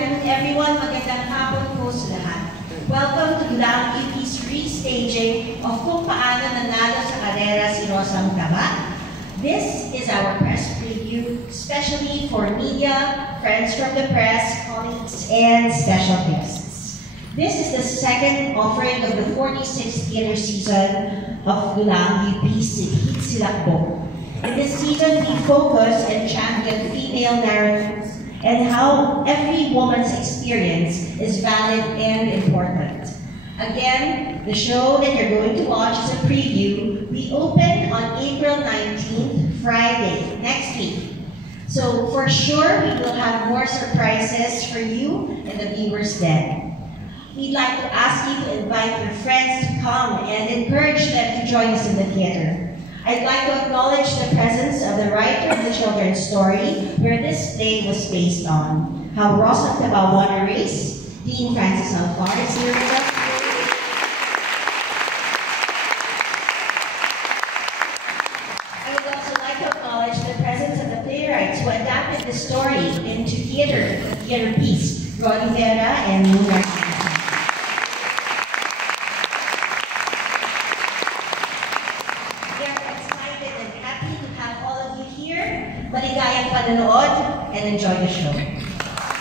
afternoon, everyone. Magandang hapon po sa lahat. Welcome to Gulang UP's restaging of Kung Paano Nanalo sa Karera si Rosang Taba. This is our press preview, especially for media, friends from the press, colleagues, and special guests. This is the second offering of the 46th theater season of Gulang UP's Hit Silakbo. In this season, we focus and champion female narratives and how every woman's experience is valid and important. Again, the show that you're going to watch is a preview. We open on April 19th, Friday, next week. So for sure, we will have more surprises for you and the viewers then. We'd like to ask you to invite your friends to come and encourage them to join us in the theater. I'd like to acknowledge the presence of the writer of the children's story where this play was based on. How Rosang Taba won a race. Dean Francis Alfar is here with us. I would also like to acknowledge the presence of the playwrights who adapted the story into theater piece, Roddy Vera and Lunar. Maligayang panonood and enjoy the show.